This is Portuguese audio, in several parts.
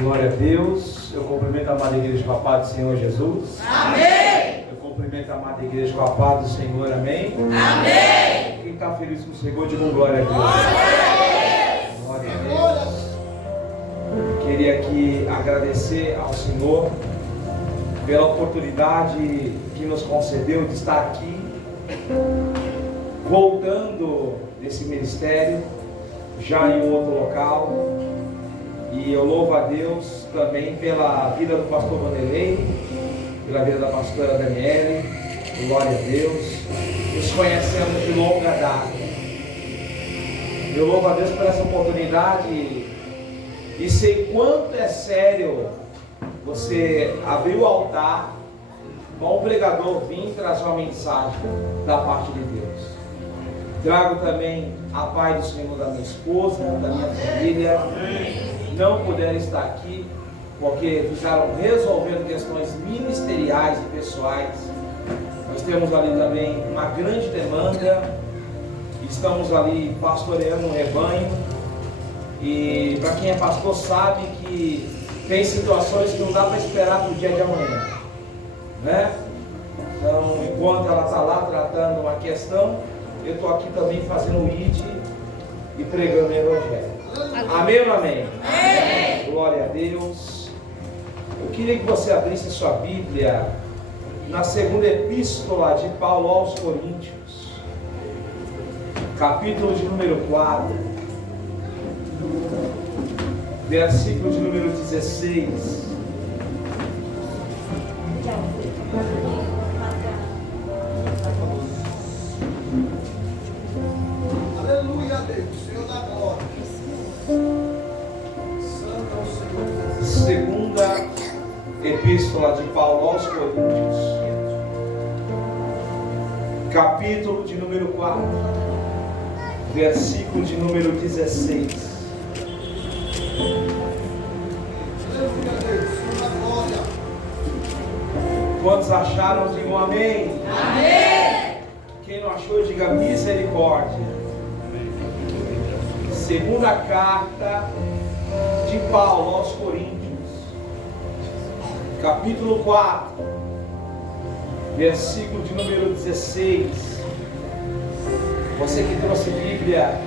Glória a Deus. Eu cumprimento a amada igreja com a paz do Senhor Jesus. Amém. Eu cumprimento a amada igreja com a paz do Senhor. Amém. Amém. Quem está feliz com o Senhor, diga glória a Deus. Glória a Deus. Eu queria aqui agradecer ao Senhor pela oportunidade que nos concedeu de estar aqui, voltando desse ministério, já em um outro local. E eu louvo a Deus também pela vida do pastor Vanderlei, pela vida da pastora Daniele. Glória a Deus. Nos conhecemos de longa data. Eu louvo a Deus por essa oportunidade e sei quanto é sério você abrir o altar com um pregador vir trazer uma mensagem da parte de Deus. Trago também a paz do Senhor da minha esposa, da minha família. Não puderam estar aqui porque ficaram resolvendo questões ministeriais e pessoais. Nós temos ali também uma grande demanda. Estamos ali pastoreando um rebanho. E para quem é pastor sabe que tem situações que não dá para esperar para o dia de amanhã, né? Então, enquanto ela está lá tratando uma questão, eu estou aqui também fazendo o ID e pregando o Evangelho. Amém ou amém? Amém? Glória a Deus. Eu queria que você abrisse sua Bíblia na segunda epístola de Paulo aos Coríntios, capítulo de número 4, versículo de número 16. Aleluia, Deus, Senhor da glória. Santo é o Senhor. Segunda epístola de Paulo aos Coríntios, capítulo de número 4, versículo de número 16. Aleluia, Deus, Senhor da glória. Quantos acharam, digam amém. Amém. Quem não achou, diga misericórdia. Segunda carta de Paulo aos Coríntios, capítulo 4, versículo de número 16. Você que trouxe Bíblia,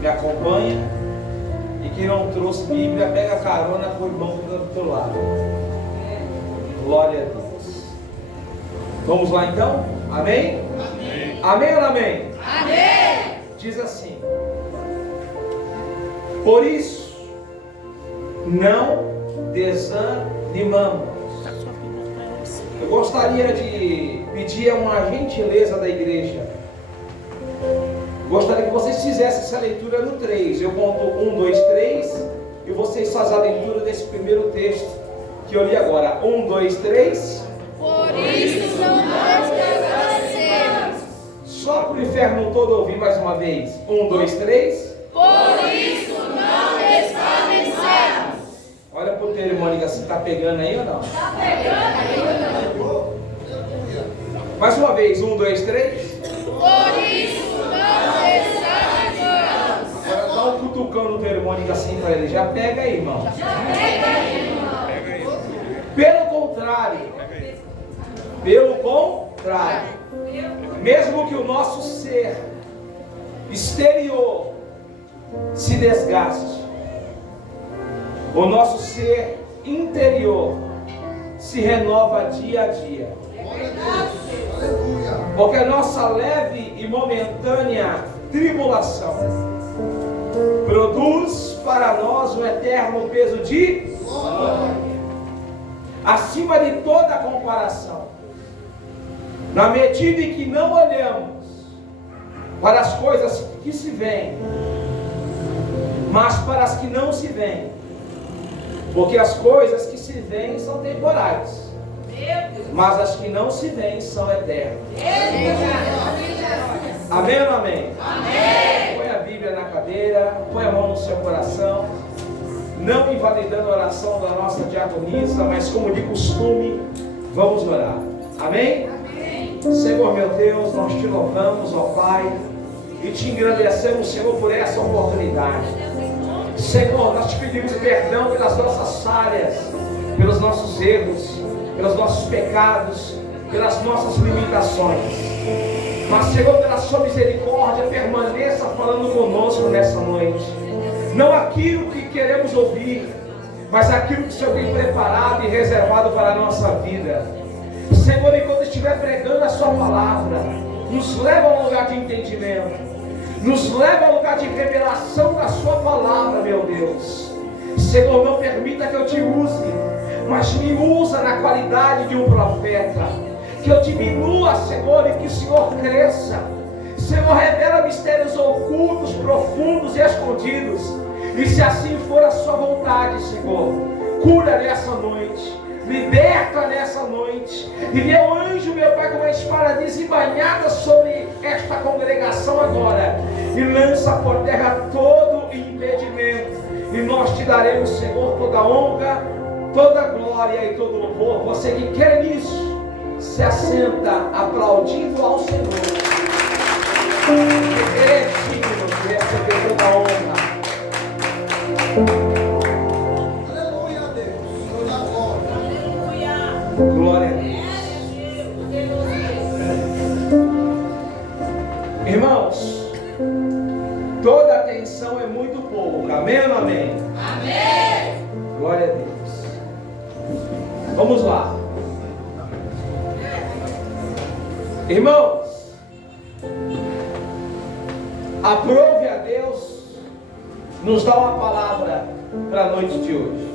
me acompanha. E quem não trouxe Bíblia, pega carona com o irmão que está do teu lado. Glória a Deus. Vamos lá então? Amém? Amém. Amém ou não amém? Amém. Diz assim: por isso, não desanimamos. Eu gostaria de pedir uma gentileza da igreja. Gostaria que vocês fizessem essa leitura no 3. Eu conto 1, 2, 3 e vocês fazem a leitura desse primeiro texto que eu li agora. 1, 2, 3. Por isso não descansemos. Só para o inferno todo ouvir mais uma vez. 1, 2, 3. Por isso não descansemos. Olha para o teu irmão e diga assim: está pegando aí ou não? Está pegando aí? Mais uma vez. 1, 2, 3. Por isso não descansemos. Agora dá um cutucão no teu irmão e diga assim para ele: já pega aí, irmão. Já pega aí, irmão. Pelo contrário, mesmo que o nosso ser exterior se desgaste, o nosso ser interior se renova dia a dia. Aleluia. Porque a nossa leve e momentânea tribulação produz para nós um eterno peso de glória, acima de toda comparação, na medida em que não olhamos para as coisas que se veem, mas para as que não se veem, porque as coisas que se veem são temporais, mas as que não se veem são eternas. Amém ou não amém? Amém. Põe a Bíblia na cadeira, põe a mão no seu coração, não invalidando a oração da nossa diaconisa, mas como de costume, vamos orar. Amém? Amém. Senhor meu Deus, nós te louvamos, ó Pai, e te engrandecemos, Senhor, por essa oportunidade. Senhor, nós te pedimos perdão pelas nossas falhas, pelos nossos erros, pelos nossos pecados, pelas nossas limitações. Mas, Senhor, pela sua misericórdia, permaneça falando conosco nessa noite. Não aquilo que queremos ouvir, mas aquilo que o Senhor tem preparado e reservado para a nossa vida. Senhor, enquanto estiver pregando a sua palavra, nos leva a um lugar de entendimento, nos leva a um lugar de revelação da sua palavra, meu Deus. Senhor, não permita que eu te use, mas me usa na qualidade de um profeta. Que eu diminua, Senhor, e que o Senhor cresça. Senhor, revela mistérios ocultos, profundos e escondidos. E se assim for a sua vontade, Senhor, cura nessa noite, liberta nessa noite. E meu anjo, meu Pai, com uma espada desembainhada sobre esta congregação agora, e lança por terra todo impedimento. E nós te daremos, Senhor, toda honra, toda glória e todo louvor. Você que quer nisso, se assenta aplaudindo ao Senhor. Ele é digno de receber toda a honra. Aleluia a Deus. Toda a glória. Glória a Deus. Irmãos, toda atenção é muito pouco. Amém ou não amém? Amém. Glória a Deus. Vamos lá. Irmãos, aprove a Deus nos dar uma palavra para a noite de hoje.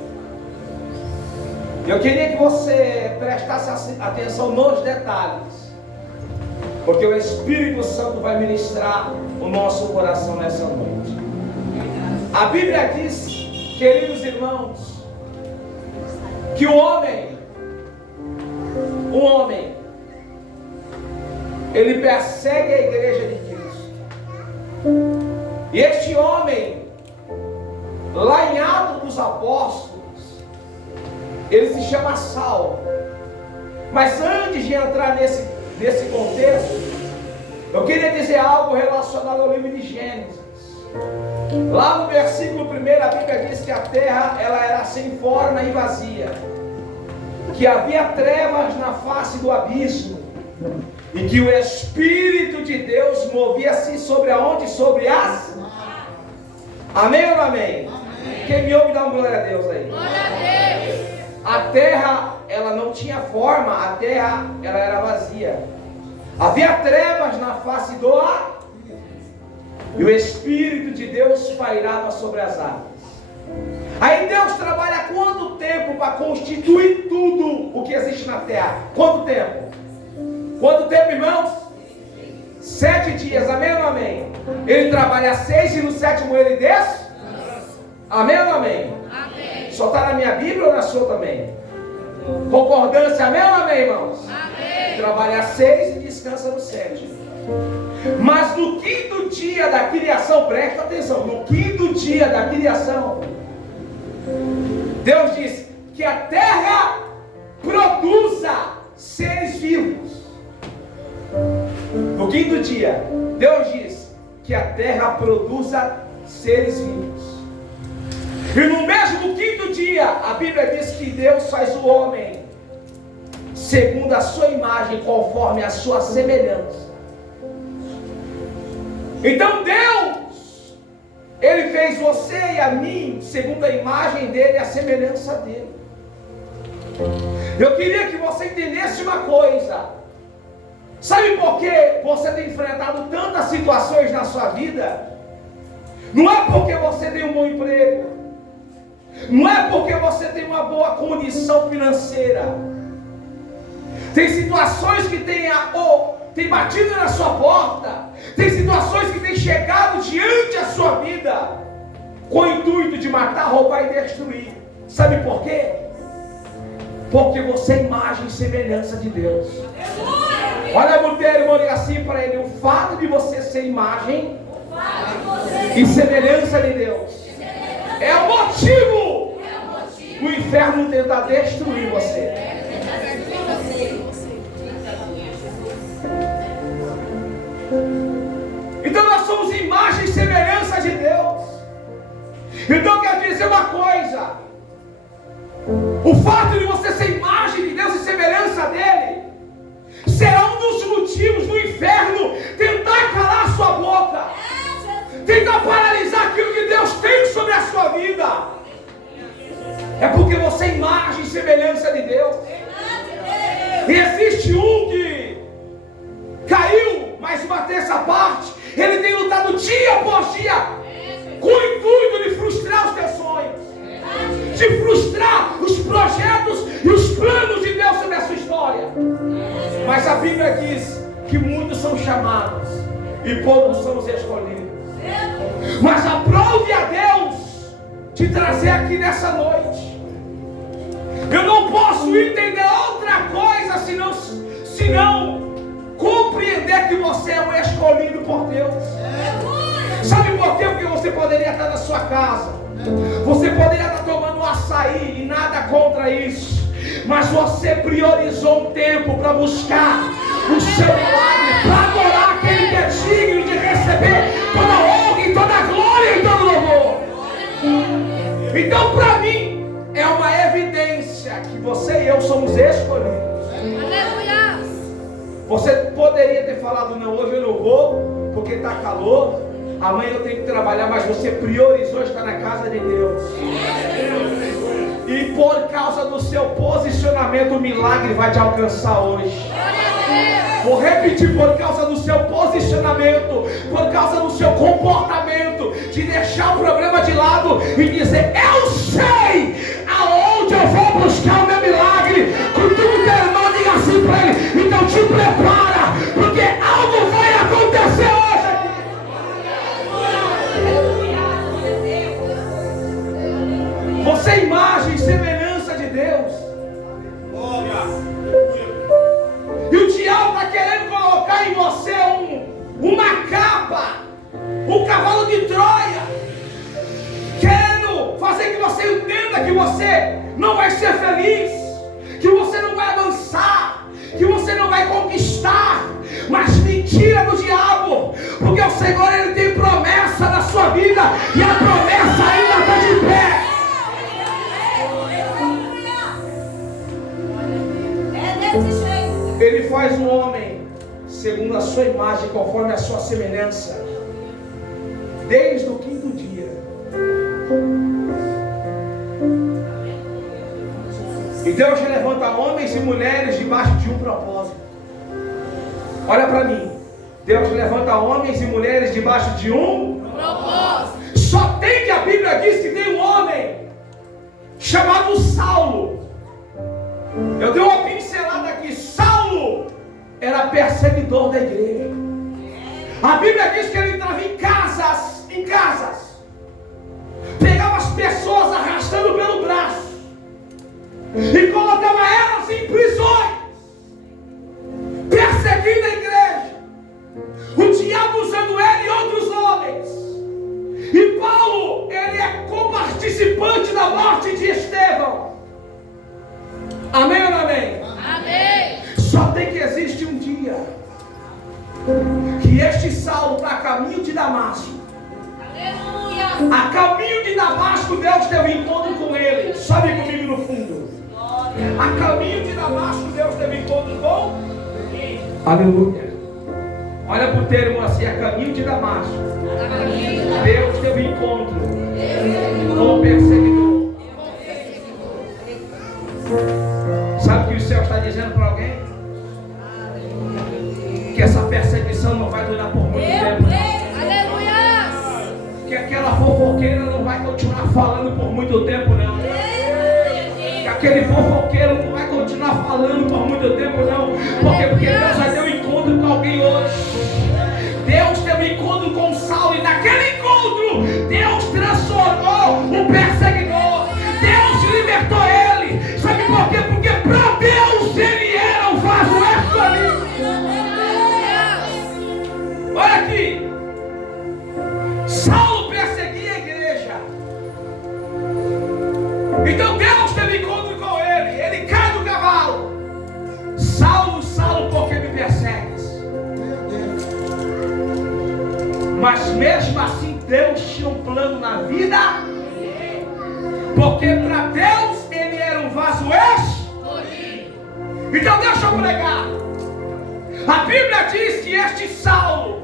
Eu queria que você prestasse atenção nos detalhes, porque o Espírito Santo vai ministrar o nosso coração nessa noite. A Bíblia diz, queridos irmãos, que o homem, ele persegue a igreja de Cristo. E este homem, lá em Atos dos Apóstolos, ele se chama Saulo. Mas antes de entrar nesse contexto, eu queria dizer algo relacionado ao livro de Gênesis. Lá no versículo 1, a Bíblia diz que a terra ela era sem forma e vazia, que havia trevas na face do abismo, e que o Espírito de Deus movia-se sobre aonde? Sobre as... Amém ou não amém? Amém. Quem me ouve dá uma glória a Deus aí. Glória a Deus. A terra, ela não tinha forma, a terra, ela era vazia. Havia trevas na face do ar, e o Espírito de Deus pairava sobre as águas. Aí Deus trabalha quanto tempo para constituir tudo o que existe na terra? Quanto tempo? Quanto tempo, irmãos? 7 dias, amém ou não amém? Ele trabalha 6 e no 7º ele desce? Amém ou não amém? Amém. Só está na minha Bíblia ou na sua também? Concordância, amém ou não amém, irmãos? Amém. Trabalha 6 e descansa no 7º. Mas no 5º dia da criação, presta atenção, no 5º dia da criação, Deus diz que a terra produza seres vivos. No 5º dia, Deus diz que a terra produza seres vivos. E no mesmo 5º dia, a Bíblia diz que Deus faz o homem segundo a sua imagem, conforme a sua semelhança. Então Deus, Ele fez você e a mim segundo a imagem dEle e a semelhança dEle. Eu queria que você entendesse uma coisa. Sabe por que você tem enfrentado tantas situações na sua vida? Não é porque você tem um bom emprego, não é porque você tem uma boa condição financeira. Tem situações que tem batido na sua porta, tem situações que têm chegado diante da sua vida com o intuito de matar, roubar e destruir. Sabe por quê? Porque você é imagem e semelhança de Deus. Olha para o teu irmão e assim para ele: o fato de você ser imagem e semelhança de Deus é o motivo do inferno tentar destruir você. Então nós somos imagem e semelhança de Deus. Então quer dizer uma coisa: o fato de você ser imagem de Deus e semelhança dele será um dos motivos do inferno tentar calar a sua boca, tentar paralisar aquilo que Deus tem sobre a sua vida. É porque você é imagem e semelhança de Deus. E existe um que caiu, mas uma terça parte, ele tem lutado dia após dia com o intuito de frustrar os teus sonhos, de frustrar os projetos e os planos de Deus sobre a sua história. Mas a Bíblia diz que muitos são chamados e poucos são os escolhidos. Mas aprove a Deus te trazer aqui nessa noite. Eu não posso entender outra coisa senão compreender que você é um escolhido por Deus. Sabe por quê? Porque você poderia estar na sua casa, você poderia estar tomando um açaí e nada contra isso, mas você priorizou um tempo para buscar o seu milagre, para adorar aquele que é digno de receber toda a honra e toda a glória e todo o louvor. Então, para mim, é uma evidência que você e eu somos escolhidos. Aleluia! Você poderia ter falado: não, hoje eu não vou porque está calor, amanhã eu tenho que trabalhar, mas você priorizou estar na casa de Deus. E por causa do seu posicionamento, o milagre vai te alcançar hoje. Vou repetir: por causa do seu posicionamento, por causa do seu comportamento, de deixar o problema de lado e dizer: eu sei aonde eu vou buscar o meu milagre. Quando o teu irmão diga assim para ele: então te prepara, porque algo vai acontecer hoje. Você é imagem e semelhança de Deus. E o diabo está querendo colocar em você uma capa, um cavalo de Troia, querendo fazer que você entenda que você não vai ser feliz, que você não vai avançar, que você não vai conquistar. Mas mentira do diabo, porque o Senhor, ele tem promessa na sua vida e a promessa ainda está de pé. Ele faz um homem segundo a sua imagem, conforme a sua semelhança, desde o quinto dia. E Deus levanta homens e mulheres debaixo de um propósito. Olha para mim. Deus levanta homens e mulheres debaixo de um propósito. Só tem que a Bíblia diz que tem um homem chamado Saulo. Eu dei uma pincelada aqui. Saulo era perseguidor da igreja. A Bíblia diz que ele entrava em casas, pegava as pessoas arrastando pelo braço e colocava elas em prisões, perseguindo a igreja, o diabo usando ele e outros homens. E Paulo, ele é coparticipante da morte de Estevão. Amém ou não amém? Amém! Só tem que existe um dia que este Saulo está a caminho de Damasco. Aleluia! A caminho de Damasco, Deus teve encontro com ele. Sobe comigo no fundo. A caminho de Damasco, Deus teve encontro com ele. Aleluia. Olha para o termo assim: a caminho de Damasco, Deus teve encontro com o perseguidor. Sabe o que o céu está dizendo para alguém? Que essa perseguição não vai durar por muito tempo. Aleluia! Que aquela fofoqueira não vai continuar falando por muito tempo, não. Que aquele fofoqueiro não vai continuar falando por muito tempo, não. Porque Deus vai ter um encontro com alguém hoje. Deus teve um encontro com Saulo, e naquele encontro Deus transformou o perseguidor. Deus libertou ele. Sabe por quê? Porque para Deus ele era o vaso escolhido. Olha aqui. Saulo perseguia a igreja. Então Deus teve encontro com ele. Ele cai do cavalo. Saulo, Saulo, por que me persegues? Mas mesmo assim Deus tinha um plano na vida Porque para Deus ele era um vaso escolhido. Então deixa eu pregar. A Bíblia diz que este Saulo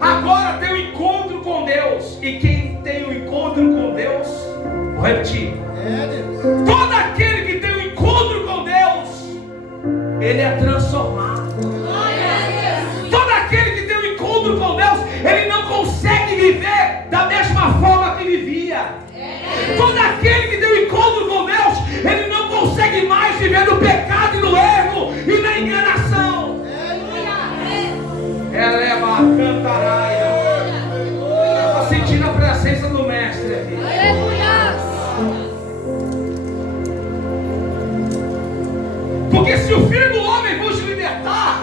agora tem um encontro com Deus. E quem tem um encontro com Deus, vou repetir, todo aquele que tem um encontro com Deus, ele é transformado. Todo aquele que tem um encontro com Deus, ele não consegue viver da mesma forma que vivia. Todo aquele que tem um encontro com Deus, ele não consegue mais viver no pecado e no erro e na enganação. Ela é uma cantaraia. Estou sentindo a presença do mestre aqui. Porque se o Filho do Homem vos libertar,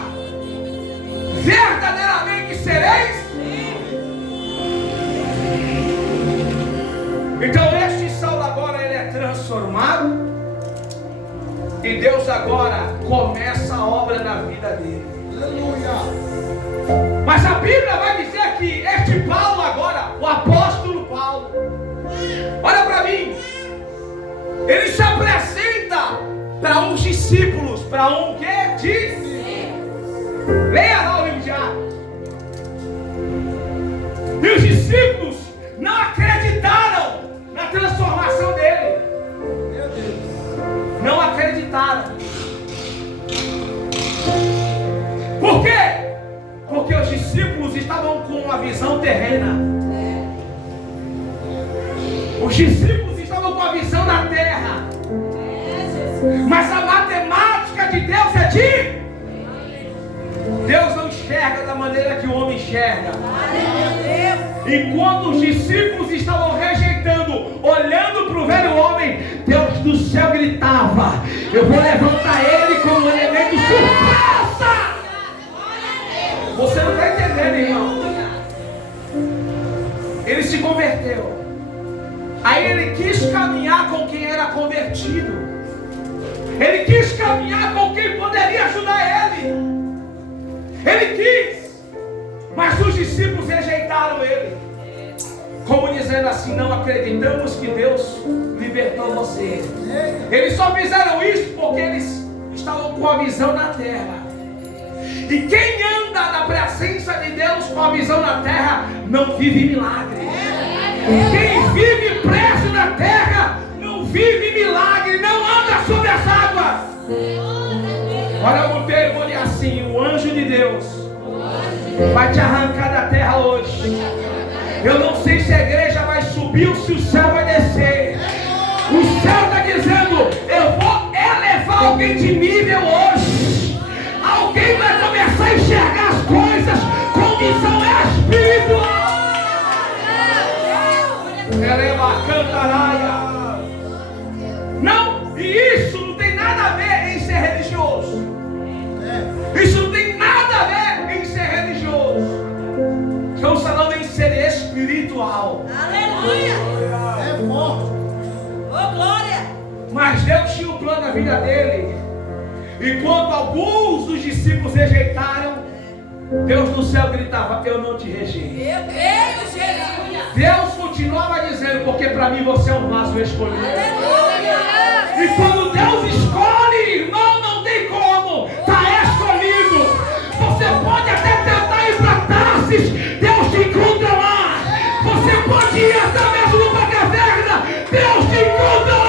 verdadeiramente sereis. Então este Saulo agora ele é transformado. E Deus agora começa a obra na vida dele. Aleluia. Mas a Bíblia vai dizer que este Paulo agora, o apóstolo Paulo, olha para mim, ele se apresenta para uns discípulos, para um que? Discípulos. Leia lá o livro de Atos. E os discípulos não acreditaram na transformação dele. Meu Deus. Não acreditaram. Por quê? Porque os discípulos estavam com uma visão terrena. Os discípulos estavam com a visão da terra. Mas a matemática de Deus é de Deus não enxerga da maneira que o homem enxerga. E quando os discípulos estavam rejeitando, olhando para o velho homem, Deus do céu gritava: eu vou levantar ele como elemento surpresa. Você não está entendendo, irmão? Ele se converteu. Aí ele quis caminhar com quem era convertido. Ele quis caminhar com quem poderia ajudar ele. Ele quis, mas os discípulos rejeitaram ele, como dizendo assim: não acreditamos que Deus libertou você. Eles só fizeram isso porque eles estavam com a visão na terra. E quem anda na presença de Deus com a visão na terra não vive milagre. Quem vive preso na terra não vive milagre, não anda sobre as águas. Olha o termo ali assim: o anjo de Deus vai te arrancar da terra hoje. Eu não sei se a igreja vai subir ou se o céu vai descer. O céu está dizendo: eu vou elevar alguém de nível hoje. Alguém vai começar a enxergar as coisas com visão espiritual. Ela é uma cantaraia. Não, e isso não tem nada a ver em ser religioso. Isso não tem nada a ver em ser religioso. Estamos falando em ser espiritual. Aleluia. É forte. Oh, glória. Mas Deus tinha um plano na vida dele. E quando alguns dos discípulos rejeitaram, Deus do céu gritava: eu não te rejeito. Eu creio, Jesus. Deus continuava dizendo: porque para mim você é um vaso escolhido. Aleluia. E quando Deus escolhe, irmão, não tem como. Está escolhido. Você pode até tentar ir para Tarsis, Deus te encontra lá. Você pode ir até mesmo para a caverna, Deus te encontra lá.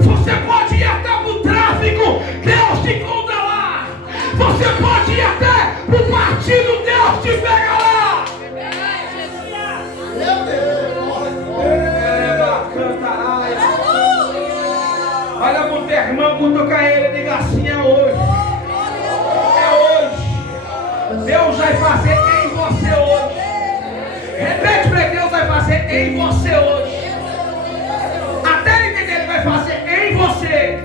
Você pode ir até para o tráfico, Deus te encontra lá. Você pode ir até para o partido, Deus te pega lá. Olha para o teu irmão, cutuca ele e diga assim: é hoje. É hoje. Deus vai fazer em você hoje. Repete para ele: Deus vai fazer em você hoje. Até ele entender, ele vai fazer em você.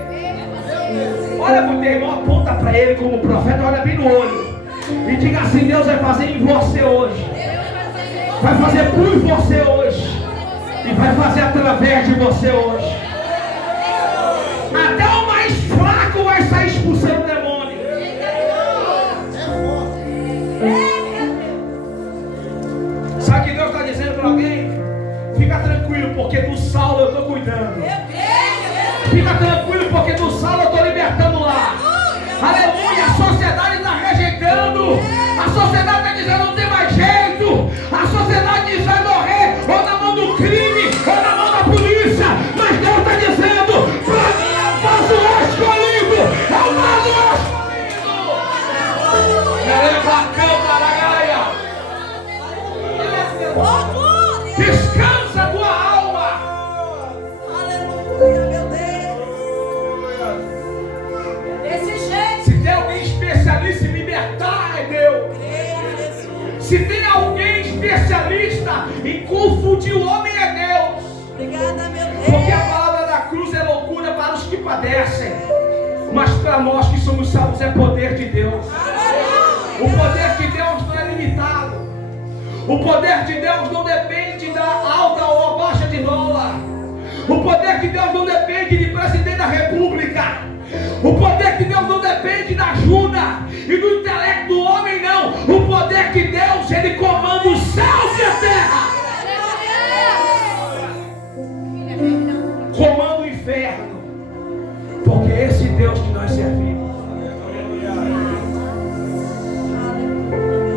Olha para o teu irmão, aponta para ele como profeta, olha bem no olho e diga assim: Deus vai fazer em você hoje. Vai fazer por você hoje. E vai fazer através de você hoje. Até o mais fraco vai sair expulsando o demônio. sociedade está rejeitando. A sociedade está dizendo não tem mais jeito. A sociedade diz vai morrer ou na mão do crime ou na mão da polícia. Mas Deus está dizendo, para mim é o vaso escolhido. É o vaso escolhido. Descansa a tua alma. Aleluia, meu Deus. Desse jeito. Se tem alguém especialista em libertar, é Deus. Se tem alguém especialista em confundir o homem, é Deus. Obrigada, meu Deus. Porque a palavra da cruz é loucura para os que padecem, mas para nós que somos salvos é poder de Deus. O poder de Deus não é limitado. O poder de Deus não depende da alta ou a baixa de dólar. O poder de Deus não depende de presidente da república. O poder de Deus não depende da ajuda e do intelecto do homem, não. O poder de Deus, ele comanda os céus e a terra. Comanda o inferno. Porque é esse Deus que nós servimos.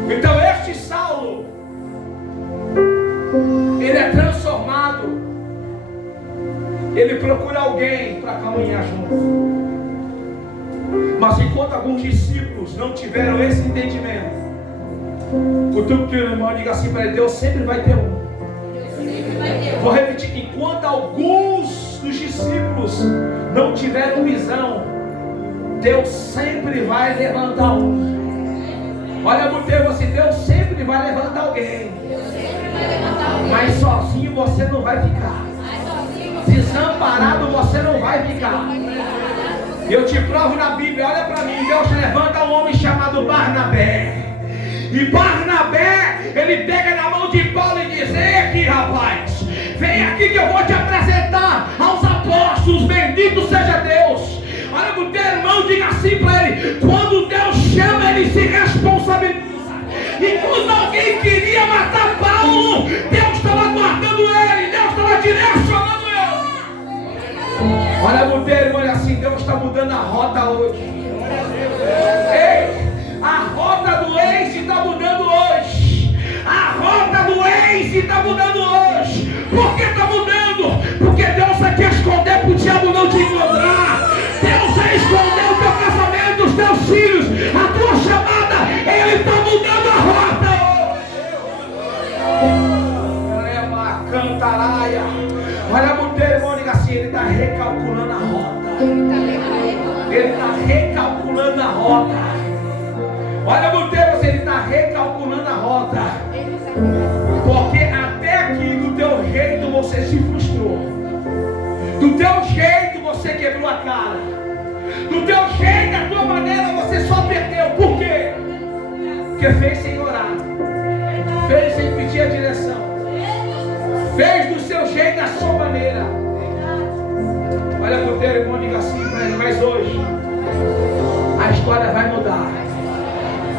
Então este Saulo, ele é transformado. Ele procura alguém para caminhar junto. Mas enquanto alguns discípulos não tiveram esse entendimento, cutuque o teu irmão e diga assim para ele: Deus sempre vai ter um. Vou repetir: enquanto alguns dos discípulos não tiveram visão, Deus sempre vai levantar um. Olha para o teu assim: Deus sempre vai levantar alguém. Mas sozinho você não vai ficar. Desamparado você não vai ficar. Eu te provo na Bíblia, olha para mim. Deus levanta um homem chamado Barnabé. E Barnabé, ele pega na mão de Paulo e diz: ei aqui, rapaz, vem aqui que eu vou te apresentar aos apóstolos. Bendito seja Deus. Olha para o teu irmão, diga assim para ele: quando Deus chama, ele se responsabiliza. E quando alguém queria matar Paulo, Deus estava guardando ele, Deus estava direcionando ele. Olha para o teu irmão, olha assim: Deus está mudando a rota hoje. Ei, a rota do ex está mudando hoje. A rota do ex está mudando hoje. Por que está mudando? Porque Deus vai te esconder para o diabo não te encontrar. Deus vai esconder o teu casamento, os teus filhos, a tua chamada. Ele está mudando a rota hoje. É uma cantaraia. Olha para o teu irmão, diga assim: ele está recalculando a rota. Ele está recalculando a rota. Olha para o teu, ele está recalculando a rota. Porque até aqui do teu jeito você se frustrou. Do teu jeito você quebrou a cara. Do teu jeito, da tua maneira você só perdeu. Por quê? Porque fez sem orar. Fez sem pedir a direção. Fez do seu jeito, da sua maneira. Olha para o teu irmão e diga assim para ele: mas hoje a história vai mudar.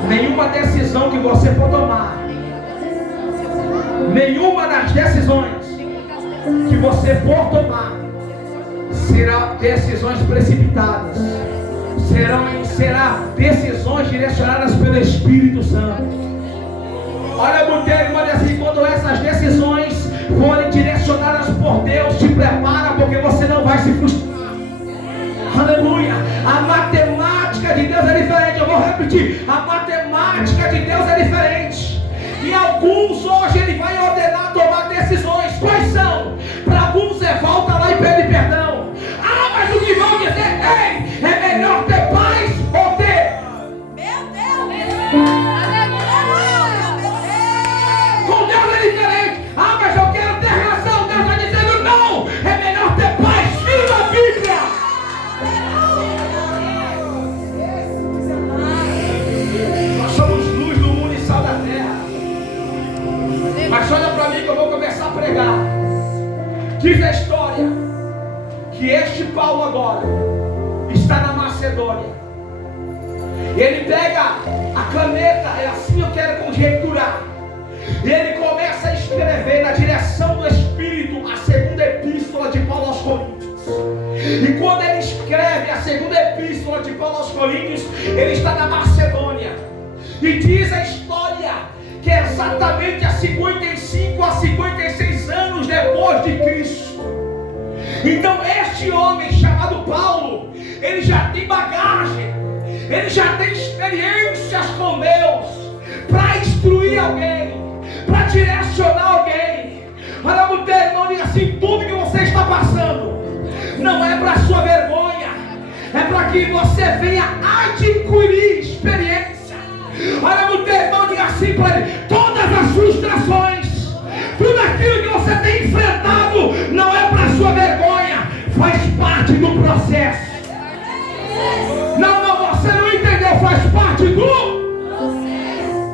Nenhuma decisão que você for tomar, nenhuma das decisões que você for tomar, será decisões precipitadas. Será decisões direcionadas pelo Espírito Santo. Olha para o teu irmão e diz assim: quando essas decisões forem direcionadas por Deus, te prepara, porque você não vai se frustrar. Aleluia. A matemática de Deus é diferente. Eu vou repetir: a matemática de Deus é diferente. E alguns hoje ele vai ordenar tomar decisões. Quais são? Para alguns é volta lá e pede perdão. Ah, mas o que vão dizer? Ei, é melhor ter paz ou ter? Meu Deus. Com Deus é diferente. Ah, mas eu quero ter relação. Deus está dizendo não. É melhor ter paz. Viva a Bíblia. Nós somos luz do mundo e sal da terra. Mas olha para mim que eu vou começar a pregar. Diz a história que este Paulo agora está na Macedônia. Ele pega a caneta, é assim eu quero conjecturar. E ele começa a escrever na direção do Espírito a segunda epístola de Paulo aos Coríntios. E quando ele escreve a segunda epístola de Paulo aos Coríntios, ele está na Macedônia. E diz a história que é exatamente há 55 a 56 anos depois de Cristo. Então este homem chamado Paulo, ele já tem bagagem, ele já tem experiências com Deus para instruir alguém, para direcionar alguém. Olha, mulher, irmão, diga assim: tudo que você está passando não é para sua vergonha, é para que você venha adquirir experiência. Olha, mulher, irmão, diga assim para ele: todas as frustrações, tudo aquilo que você tem enfrentado não é para sua vergonha, faz parte do processo. Não, você não entendeu, faz parte do processo.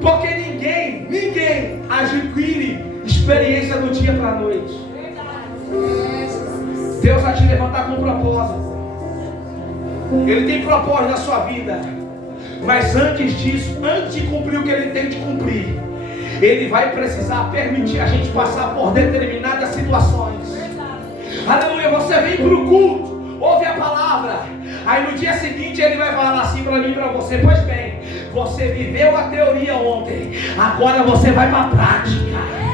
Porque ninguém adquire experiência do dia para a noite. Deus vai te levantar com propósito. Ele tem propósito na sua vida. Mas antes disso, antes de cumprir o que Ele tem de cumprir, Ele vai precisar permitir a gente passar por determinadas situações. Aleluia, você vem para o culto, ouve a palavra, aí no dia seguinte Ele vai falar assim para mim e para você: pois bem, você viveu a teoria ontem, agora você vai para a prática.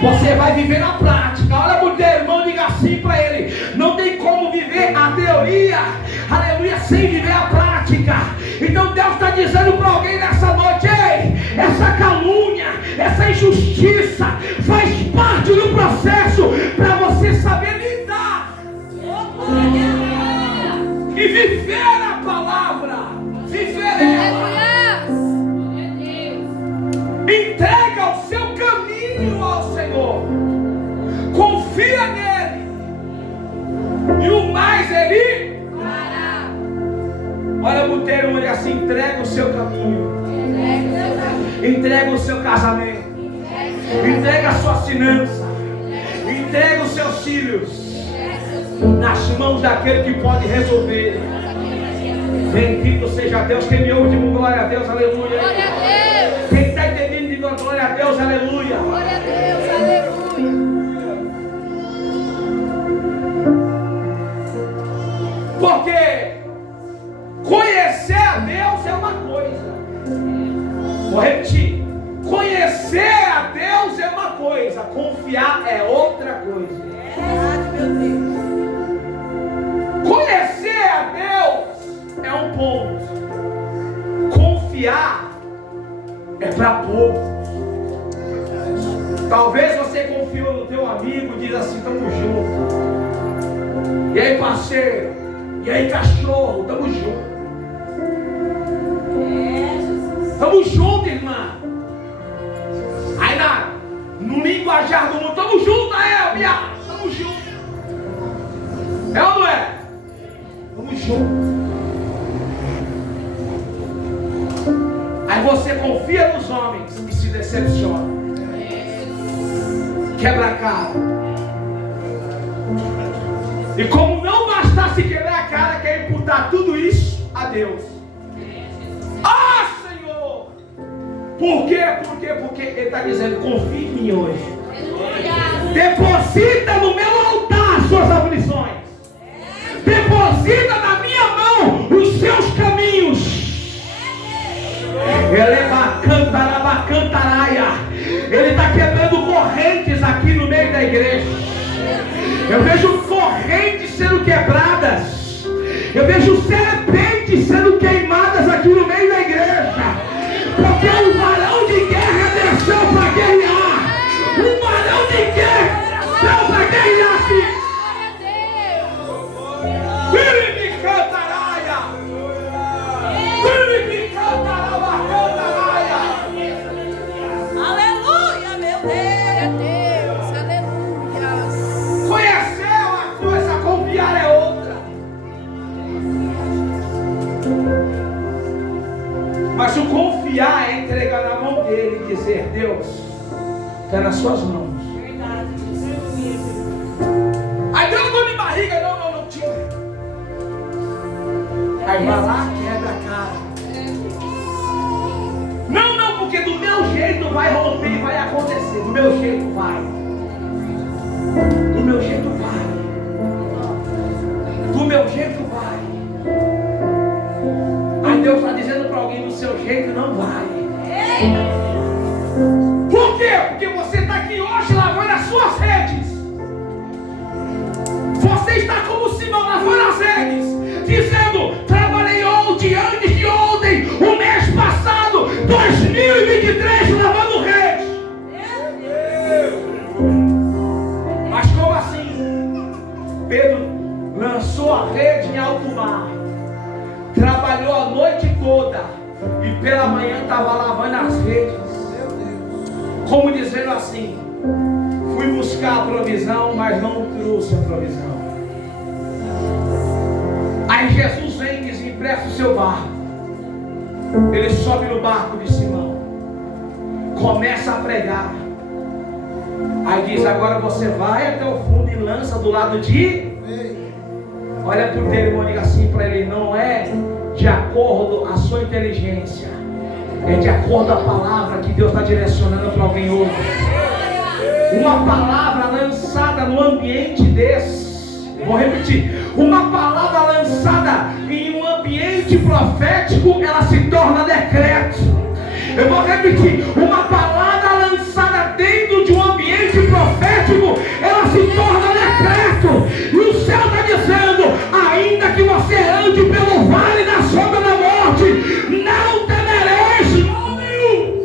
Você vai viver na prática. Olha para o teu irmão, diga assim para ele: não tem como viver a teoria, aleluia, sem viver a prática. Então Deus está dizendo para alguém nessa noite: ei, essa calúnia, essa injustiça faz parte do processo para você saber lidar e viver a palavra, viver ela. Entrega o seu caminho ao Senhor, confia nele, e o mais Ele fará. Olha o termo, ele assim: entrega o seu caminho, entrega o seu casamento, entrega a sua finança, entrega os seus filhos nas mãos daquele que pode resolver. Bendito seja Deus. Quem me ouve, diga glória a Deus, aleluia. Glória a Deus. Quem está entendendo, diga glória a Deus, aleluia. Glória a Deus, aleluia. Porque conhecer a Deus é uma coisa. Vou repetir: conhecer a Deus é uma coisa, confiar é outra coisa. Conhecer a Deus é um ponto, confiar é para poucos. Talvez você confiou no teu amigo e diz assim: tamo junto. E aí, parceiro? E aí, cachorro? Tamo junto. Tamo junto, irmã. Aí no linguajar do mundo: tamo junto, aí, viado. Tamo junto. É ou não é? Tamo junto. Aí você confia nos homens e se decepciona. Quebra a cara. E como não bastasse quebrar a cara, quer imputar tudo isso a Deus. Ah, Senhor! Por quê? Porque Ele está dizendo: confia em mim hoje. Deposita no meu altar suas aflições. Deposita na minha mão os seus caminhos. Ele está quebrando correntes aqui no meio da igreja. Eu vejo correntes sendo quebradas. Eu vejo serpentes sendo queimadas aqui no meio da igreja. Porque o varão de guerra desceu para guerrear. O varão de guerra desceu para guerrear. Aleluia, meu Deus. Aleluia. Conhecer é uma coisa, confiar é outra. Mas o confiar é entregar na mão dele e dizer: Deus, está nas suas mãos. Aí deu dor de barriga, não tira. Aí vai lá, quebra a cara. Não, porque do meu jeito vai romper e vai acontecer. Do meu jeito vai. Do meu jeito vai. Do meu jeito vai. Aí Deus está dizendo para alguém do seu jeito, não vai. Por quê? Porque você está aqui hoje lavando as suas redes. Você está como Simão lavando as redes, dizendo: trabalhei ontem, antes de ontem, o mês passado, 2023, lavando redes. Mas como assim? Pedro lançou a rede em alto mar, trabalhou a noite toda e pela manhã estava lavando as redes, como dizendo assim: fui buscar a provisão, mas não trouxe a provisão. Aí Jesus vem e diz: empresta o seu barco. Ele sobe no barco de Simão, começa a pregar. Aí diz: agora você vai até o fundo e lança do lado de... Olha para o teu irmão e diga assim para ele: não é de acordo a sua inteligência, é de acordo a palavra que Deus está direcionando para alguém hoje. Uma palavra lançada no ambiente desse, vou repetir, uma palavra lançada em um ambiente profético, ela se torna decreto. Eu vou repetir, uma palavra lançada dentro de um ambiente profético, ela se torna decreto. E o céu está dizendo: ainda que você ande pelo vale da sombra da morte, não temereis mal nenhum.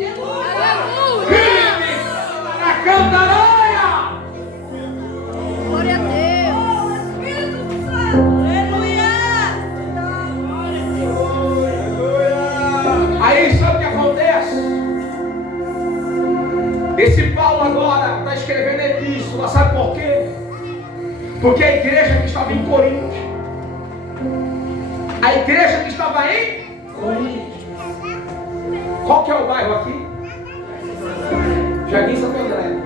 Na cantareia. Glória a Deus. Aí sabe o que acontece? Esse Paulo agora está escrevendo epístola, sabe por quê? Porque a igreja que estava em Corinto, a igreja que estava em Corinto, qual que é o bairro aqui? Jardim Santo André.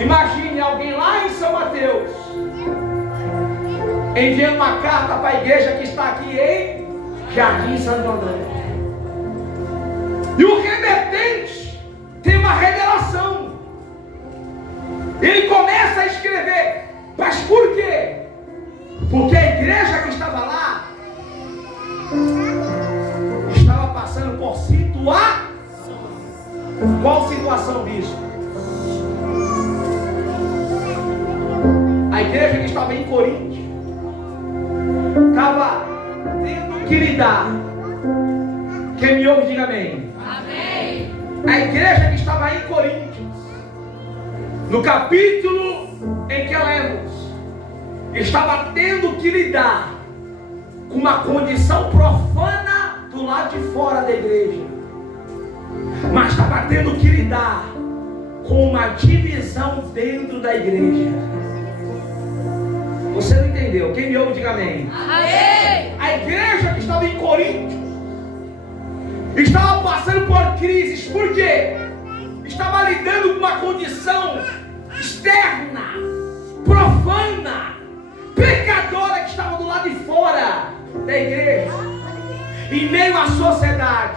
Imagine alguém lá em São Mateus enviando uma carta para a igreja que está aqui em Jardim Santo André. E o remetente tem uma revelação. Ele começa a escrever. Mas por quê? Porque a igreja que estava lá estava passando por situação. Qual situação, bispo? A igreja que estava em Corinto estava tendo que lidar. Quem me ouve, diga amém. Amém. A igreja que estava em Corinto, no capítulo em que lemos, estava tendo que lidar com uma condição profana do lado de fora da igreja, mas estava tendo que lidar com uma divisão dentro da igreja. Você não entendeu? Quem me ouve, diga amém. Amém. A igreja que estava em Corinto estava passando por crises. Por quê? Estava lidando com uma condição externa, profana, pecadora, que estava do lado de fora da igreja, em meio à sociedade.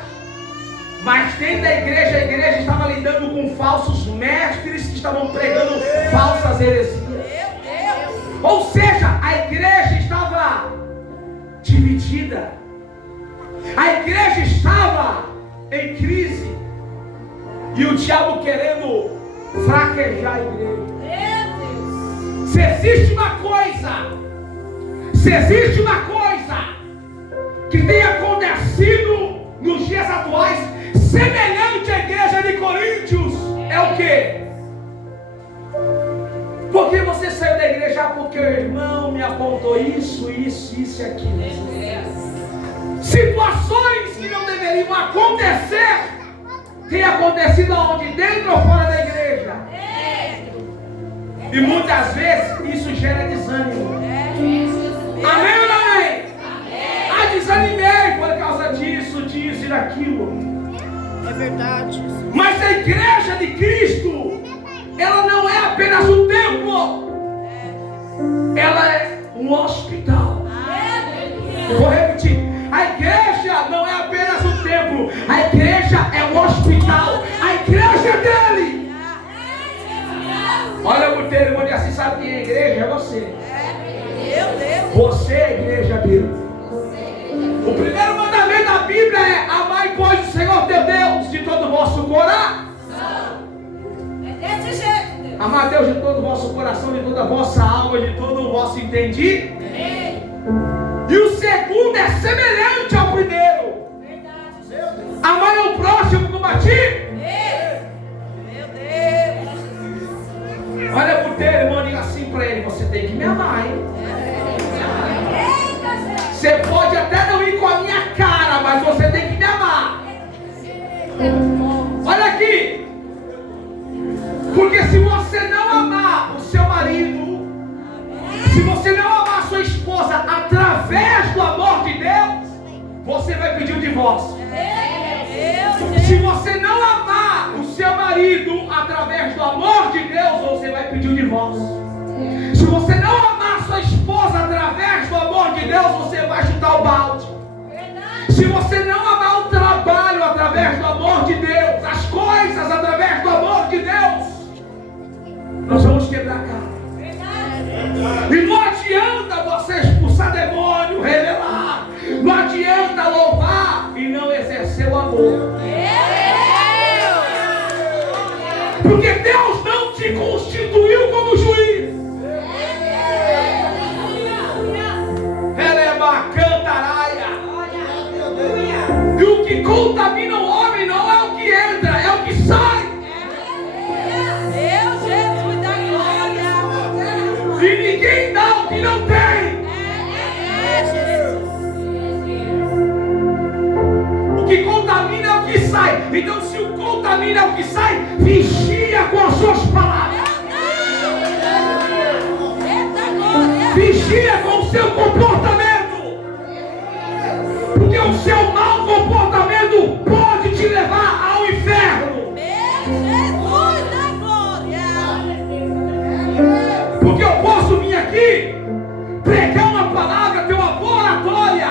Mas dentro da igreja, a igreja estava lidando com falsos mestres que estavam pregando falsas heresias. Ou seja, a igreja estava dividida. A igreja estava em crise. E o diabo querendo fraquejar a igreja. Se existe uma coisa que tem acontecido nos dias atuais, semelhante à igreja de Coríntios, é o quê? Porque você saiu da igreja porque o irmão me apontou isso e aquilo. Situações que não deveriam acontecer têm acontecido aonde? Dentro ou fora da igreja? E muitas vezes isso gera desânimo. Amém ou não amém? Ah, desanimei por causa disso e daquilo. É verdade. Mas a igreja de Cristo, ela não é apenas um templo, ela é um hospital. Vou repetir: a igreja não é apenas um templo, a igreja é um hospital. A igreja é dele. Olha o teu irmão e assim: sabe quem é a igreja? É você. Você é a igreja dele. O primeiro mandamento da Bíblia é: amar Amar a Deus de todo o vosso coração, de toda a vossa alma, de todo o vosso entendimento. E o segundo é semelhante ao primeiro. Amar ao próximo como a ti. Meu Deus. Olha pro teu irmão e diga assim para ele: você tem que me amar, hein? Você pode até não ir com a minha cara, mas você tem que me amar. Olha aqui. Porque se você não amar o seu marido, se você não amar a sua esposa através do amor de Deus, você vai pedir o divórcio. Se você não amar o seu marido através do amor de Deus, você vai pedir o divórcio. Se você não amar a sua esposa através do amor de Deus, você vai chutar o balde. Se você não amar o trabalho através do amor de Deus, as coisas através do amor de Deus, nós vamos quebrar a cara. E não adianta você expulsar demônio, revelar. Não adianta louvar e não exercer o amor. Porque Deus não te constituiu como juiz. Ela é uma cantaraia. E o que contamina o homem não é o que entra, é o que sai. Meu Jesus da glória. E ninguém dá o que não tem. O que contamina é o que sai. Então, se o contamina é o que sai, vigia com as suas palavras. Vigia com o seu comportamento. Porque o seu mau comportamento pode te levar ao inferno. Jesus da glória. Porque eu posso vir aqui, pregar uma palavra, ter uma boa oratória,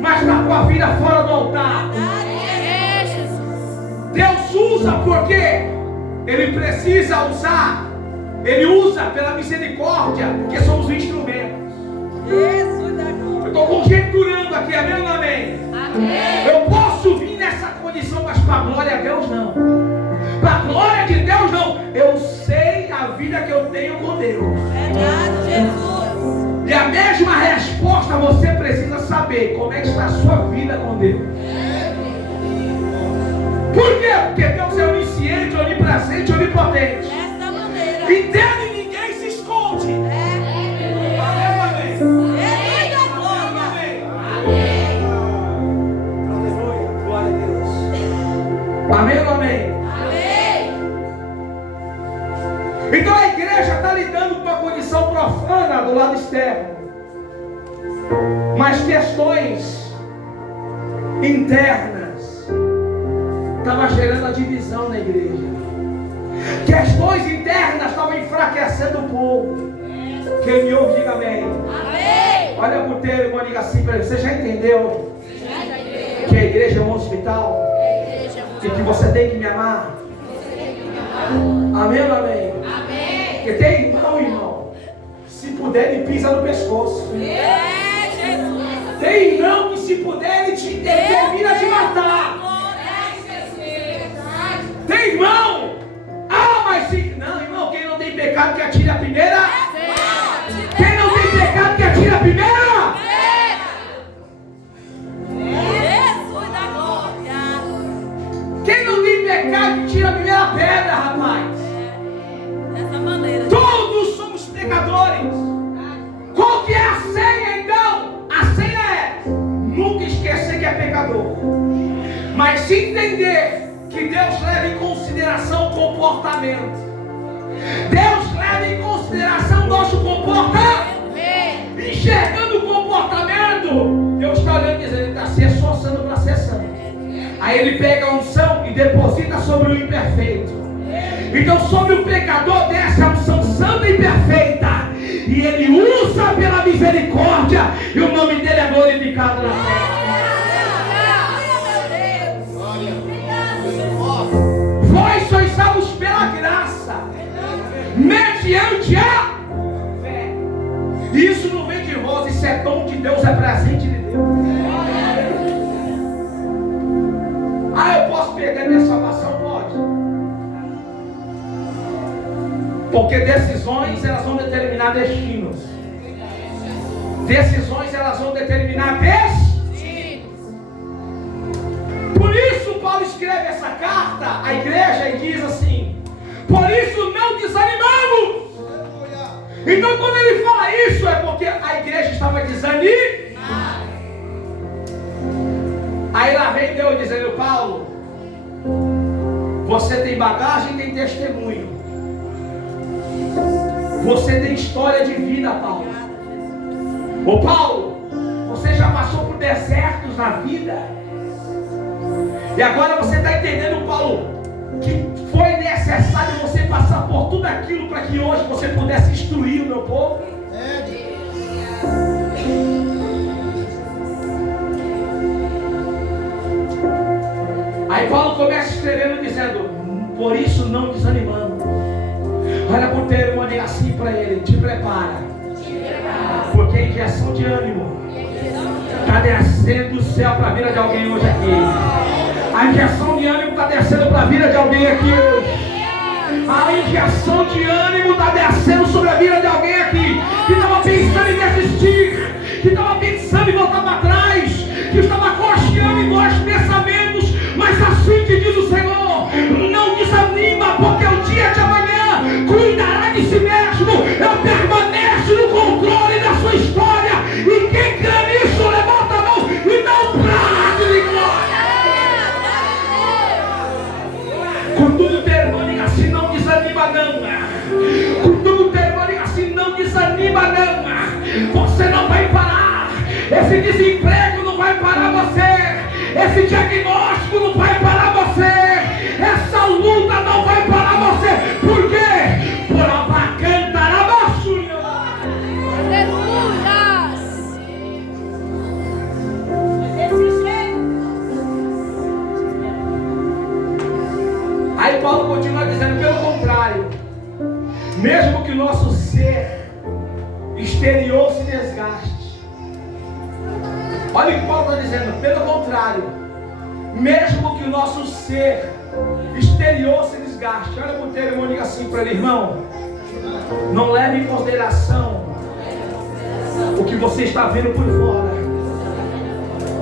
mas está com a vida fora do altar. Deus usa porque Ele precisa usar. Ele usa pela misericórdia, porque somos instrumentos. Jesus da glória. Eu estou conjecturando aqui, amém ou amém? Amém. Eu posso vir nessa condição, mas para a glória a Deus não. Para a glória de Deus não. Eu sei a vida que eu tenho com Deus. Verdade, Jesus. E a mesma resposta você precisa saber como é que está a sua vida com Deus. Por quê? Porque Deus é onisciente, onipresente, onipotente. Dessa maneira. E dele ninguém se esconde. Amém, amém. Jesus da glória. Amém. Aleluia, glória a Deus. Amém ou amém? Amém. Então a igreja está lidando com a condição profana do lado externo, mas questões internas estavam gerando a divisão na igreja. Questões internas estavam enfraquecendo o povo. Quem me ouve, diga amém. Amém. Olha para o teu irmão e diga assim para ele: você já entendeu que a igreja é um hospital? E que você tem que me amar? Amém ou amém? Amém. Porque tem irmão, se puder ele pisa no pescoço. Tem irmão que se puder ele termina de matar. Tem irmão, mas se... Não, irmão, quem não tem pecado que atire a primeira. Quem não tem pecado que atire a primeira. Jesus da glória. Quem não tem pecado que tira a primeira pedra, rapaz. Dessa maneira. Todos somos pecadores. Qual que é a senha então? A senha é nunca esquecer que é pecador, mas se entender que Deus leva em consideração o comportamento. Deus leva em consideração o nosso comportamento. Enxergando o comportamento, Deus está olhando e dizendo: ele está se esforçando para ser santo. Aí ele pega a unção e deposita sobre o imperfeito. Então sobre o pecador desce a unção santa e perfeita, e ele usa pela misericórdia, e o nome dele é glorificado na terra. Vós sois salvos pela graça, mediante a fé. Isso não vem de vós, isso é dom de Deus, é presente de Deus. Eu posso perder minha salvação? Pode. Porque decisões, elas vão determinar destinos. Decisões, elas vão determinar destinos. Por isso Paulo escreve essa carta à igreja e diz assim: por isso não desanimamos. Então quando ele fala isso é porque a igreja estava desanimada. Aí lá vem Deus dizendo: Paulo, você tem bagagem e tem testemunho. Você tem história de vida, Paulo. Ô Paulo, você já passou por desertos na vida. E agora você está entendendo, Paulo, que foi necessário você passar por tudo aquilo para que hoje você pudesse instruir o meu povo. Aí Paulo começa escrevendo dizendo: por isso não desanimamos. Olha para o teu irmão e diga assim para ele: te prepara, porque a injeção de ânimo está descendo do céu para a vida de alguém hoje aqui. A injeção de ânimo está descendo para a vida de alguém aqui hoje. A injeção de ânimo está descendo sobre a vida de alguém aqui que estava pensando em desistir, que estava pensando em voltar para trás, que estava cocheando em maus pensamentos. Mas assim te diz o Senhor: não desanima, porque o dia de amanhã cuidará de si mesmo. Eu permaneço no controle da sua história. E quem crê nisso, levanta a mão e dá um brado de glória. Com tudo teu irmão, diga assim: não desanima não. Com tudo teu irmão, diga assim: não desanima não. Você não vai parar. Esse desemprego não vai parar você. Esse diagnóstico não vai parar você. Essa luta não vai parar você. Por quê? Por abacantar a baixinha. Aleluia. Aí Paulo continua dizendo: pelo contrário, mesmo que o nosso ser exterior se desgaste. Olha o que Paulo está dizendo: pelo contrário, mesmo que o nosso ser exterior se desgaste. Olha para o teu irmão e diga assim para ele: irmão, não leve em consideração o que você está vendo por fora.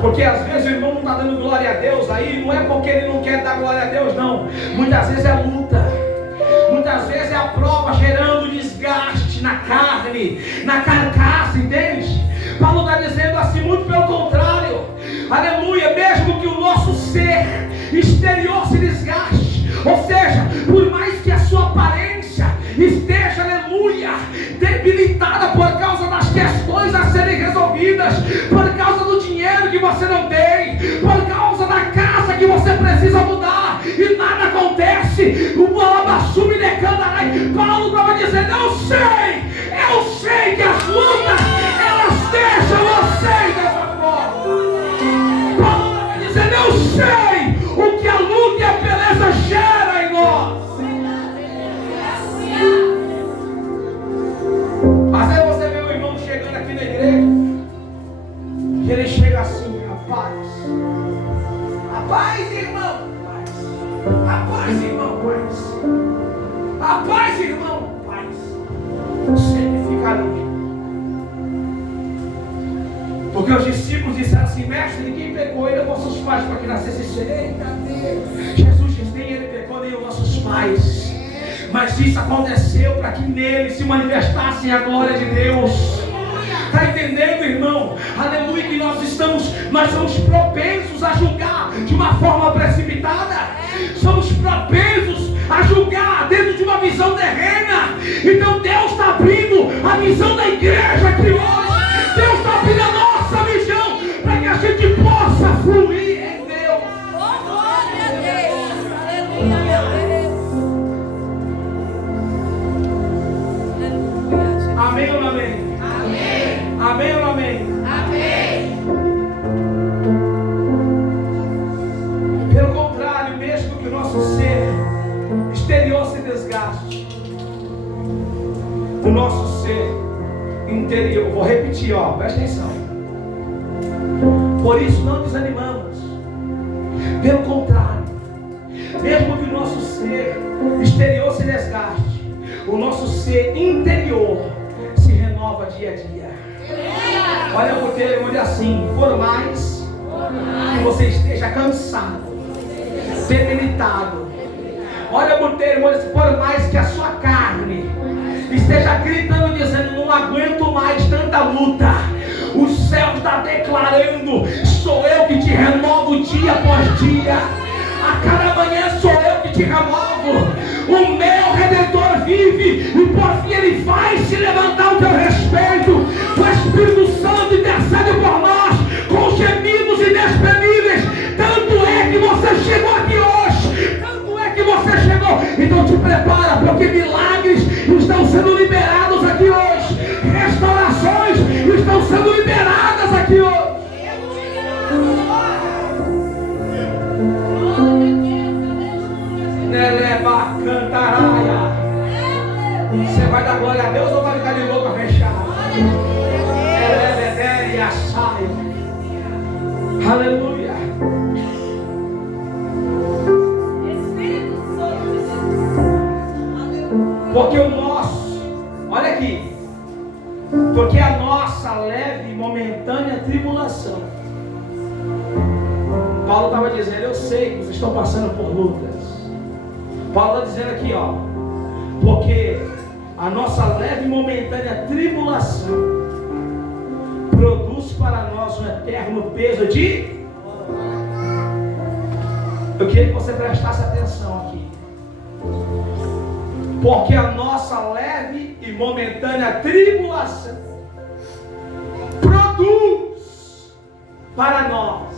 Porque às vezes o irmão não está dando glória a Deus aí, não é porque ele não quer dar glória a Deus, não. Muitas vezes é luta, muitas vezes é a prova gerando desgaste na carne, na carcaça, entende? Paulo está dizendo assim: muito pelo contrário, aleluia, mesmo que o nosso ser exterior se desgaste, ou seja, por mais que a sua aparência esteja, aleluia, debilitada por causa das questões a serem resolvidas, por causa do dinheiro que você não tem, por causa da casa que você precisa mudar, e nada acontece, o Balabassume Necandarai. Paulo estava dizendo: eu sei que as lutas elas deixam você dessa forma. Paulo estava dizendo: eu sei o que a luta e a beleza gera em nós. Às vezes você vê o irmão chegando aqui na igreja e ele chega assim: a paz, irmão, a paz, irmão, paz, a paz, irmão, paz. Sempre fica ali. Porque os discípulos disseram assim: mestre, ninguém pegou ele, os nossos pais, para que nascesse sem. Jesus disse: nem ele pegou, nem os nossos pais. Mas isso aconteceu para que nele se manifestasse a glória de Deus. Está entendendo, irmão? Aleluia, que nós somos propensos a julgar de uma forma precipitada. Somos propensos a julgar dentro de uma visão terrena. Então Deus está abrindo a visão da igreja aqui hoje. Deus está abrindo a nossa visão para que a gente possa fluir em Deus. Oh, glória a Deus. Aleluia, meu Deus. Aleluia. Amém ou não amém? Amém. Amém ou não amém? Amém. Pelo contrário, mesmo que o nosso ser exterior se desgaste, o nosso ser interior, vou repetir, presta atenção. Por isso não desanimamos. Pelo contrário, mesmo que o nosso ser exterior se desgaste, o nosso ser interior se renova dia a dia. Olha para o teu irmão, diz assim: por mais que você esteja cansado, debilitado, olha para o teu irmão, diz: por mais que a sua carne esteja gritando, dizendo: não aguento mais tanta luta, o céu está declarando: sou eu que te renovo dia após dia. A cada manhã sou eu que te renovo. O meu Redentor vive e por fim ele vai se levantar ao teu respeito. O Espírito Santo intercede por nós com gemidos inexprimíveis. Tanto é que você chegou aqui hoje. Tanto é que você chegou. Então te prepara, porque milagres estão sendo liberados aqui hoje. Restaurações estão sendo liberadas aqui hoje. Neleba cantaraia. Você vai dar glória a Deus ou vai ficar de boca fechada? Elebebere a saia. Aleluia. Porque o nosso, olha aqui, porque a nossa leve e momentânea tribulação. Paulo estava dizendo: eu sei que vocês estão passando por lutas. Paulo está dizendo aqui, ó, porque a nossa leve e momentânea tribulação produz para nós um eterno peso de... Eu queria que você prestasse atenção aqui. Porque a nossa leve e momentânea tribulação produz para nós.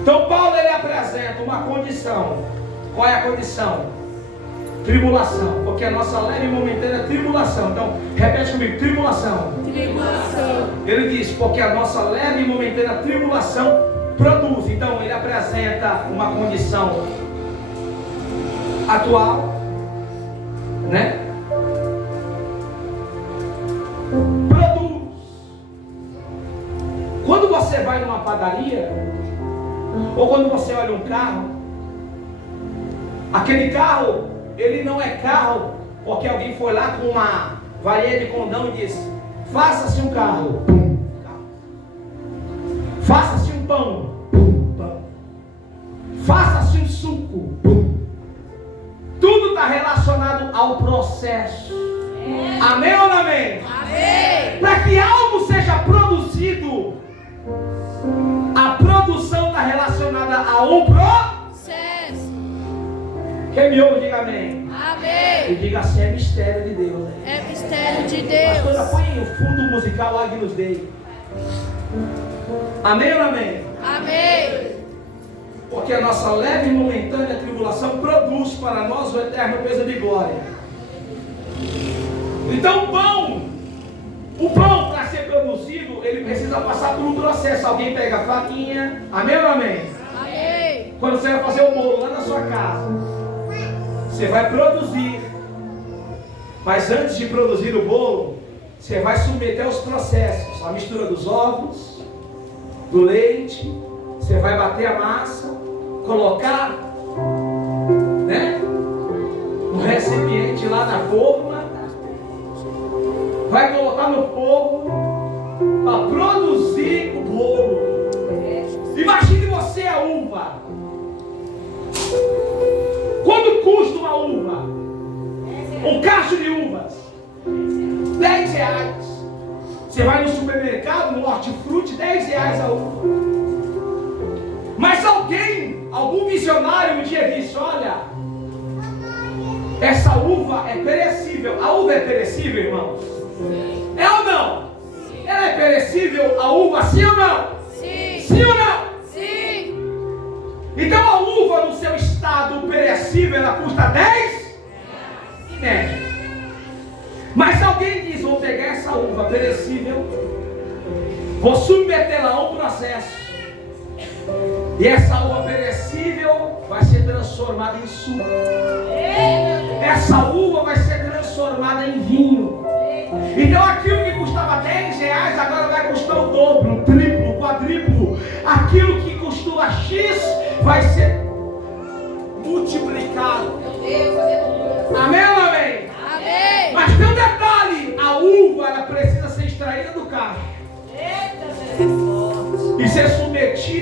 Então Paulo ele apresenta uma condição. Qual é a condição? Tribulação. Porque a nossa leve e momentânea tribulação. Então, repete comigo: tribulação. Tribulação. Ele diz: porque a nossa leve e momentânea tribulação produz. Então, ele apresenta uma condição atual, né? Produz. Quando você vai numa padaria, ou quando você olha um carro, aquele carro, ele não é carro porque alguém foi lá com uma varinha de condão e disse: faça-se um carro, faça-se um pão, faça-se um suco. Tudo está relacionado ao processo. Amém ou não amém? Amém. Para que algo seja produzido, a produção está relacionada a um processo. Quem me ouve, diga amém. Amém. E diga assim: é mistério de Deus. Né? É mistério de Pastora, Deus. põe o fundo musical Agnus Dei. Amém ou não amém? Amém. Porque a nossa leve e momentânea tribulação produz para nós o eterno peso de glória. Então o pão para ser produzido, ele precisa passar por um processo. Alguém pega a farinha, amém ou não amém? Amém. Quando você vai fazer o bolo lá na sua casa, você vai produzir. Mas antes de produzir o bolo, você vai submeter aos processos. A mistura dos ovos, do leite. Você vai bater a massa, colocar, né, no recipiente lá na forma. Vai colocar no fogo para produzir o bolo. Imagine você a uva. Quanto custa uma uva? Um cacho de uvas? R$10. Você vai no supermercado, no hortifruti, R$10 a uva. Mas algum visionário um dia disse: olha, essa uva é perecível. A uva é perecível, irmãos? É ou não? Ela é perecível, a uva, sim ou não? Sim. Sim ou não? Sim. Então a uva no seu estado perecível, ela custa 10? Em média. Mas alguém diz: vou pegar essa uva perecível, vou submetê-la a um processo, e essa uva perecível vai ser transformada em suco. Essa uva vai ser transformada em vinho. Então aquilo que custava R$10 agora vai custar o dobro, o triplo, o quadriplo. Aquilo que custava X vai ser multiplicado.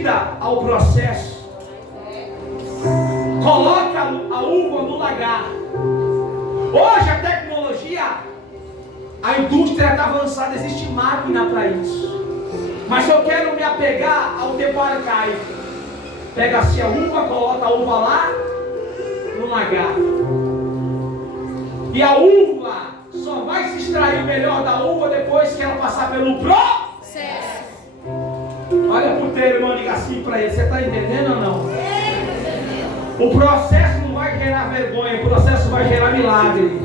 vida ao processo. Coloca a uva no lagar. Hoje a tecnologia, a indústria está avançada, existe máquina para isso. Mas eu quero me apegar ao tempo arcaico. Pega-se a uva, coloca a uva lá no lagar. E a uva só vai se extrair o melhor da uva depois que ela passar pelo processo. Olha para o teu irmão, diga assim para ele: você está entendendo ou não? O processo não vai gerar vergonha, o processo vai gerar milagre.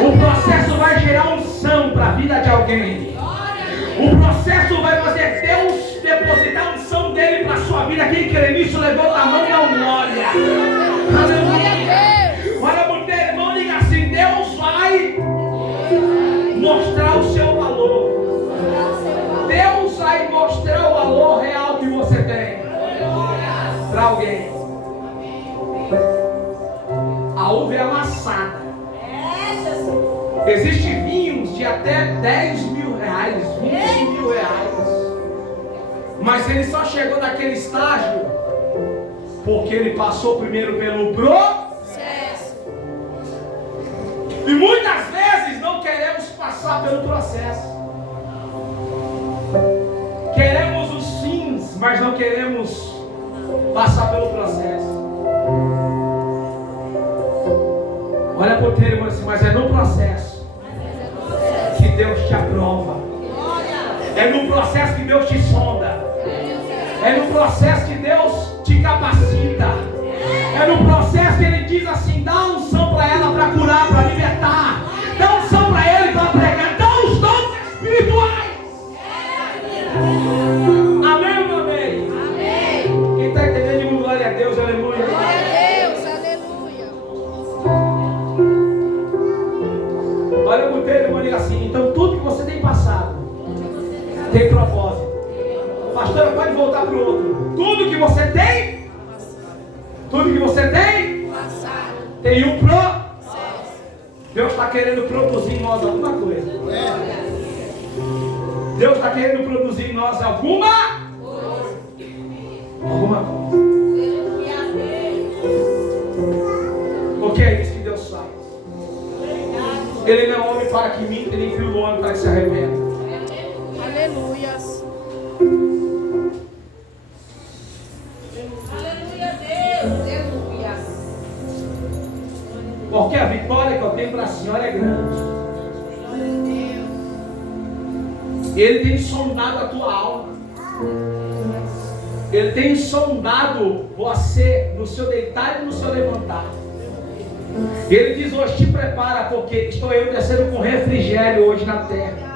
O processo vai gerar unção para a vida de alguém. O processo vai fazer Deus depositar a unção dele para a sua vida. Quem crê nisso, levanta a mão e dá glória. Aleluia. Olha para o teu irmão, diga assim: Deus vai mostrar o seu valor. Deus vai mostrar o valor real que você tem para alguém. A uva é amassada. Existem vinhos de até 10 mil reais, 20 mil reais. Mas ele só chegou naquele estágio porque ele passou primeiro pelo processo. E muitas vezes não queremos passar pelo processo. Queremos os fins, mas não queremos passar pelo processo. Olha para o teu irmão assim: mas é no processo que Deus te aprova. É no processo que Deus te sonda. É no processo que Deus te capacita. É no processo que Ele diz assim: dá unção para ela, para curar, para libertar. Dá unção para ele, para pregar. Dá os dons espirituais. Amém ou não amém? Amém. Quem está entendendo, diga glória a Deus, aleluia. Glória a Deus, aleluia. Olha para o teu irmão e diga assim: então tudo que você tem passado tem propósito. Pastora, pode voltar para o outro. Tudo que você tem tem um processo. Deus está querendo produzir em nós alguma coisa. Deus está querendo produzir em nós alguma coisa. Porque é isso que Deus faz. Ele não é homem para que minta, nem filho do homem para que se arrependa. Aleluias. Aleluia, Deus. Aleluia. Porque a vitória que eu tenho para a senhora é grande. Ele tem sondado a tua alma. Ele tem sondado você no seu deitar e no seu levantar. Ele diz hoje: te prepara, porque estou eu descendo com refrigério hoje na terra.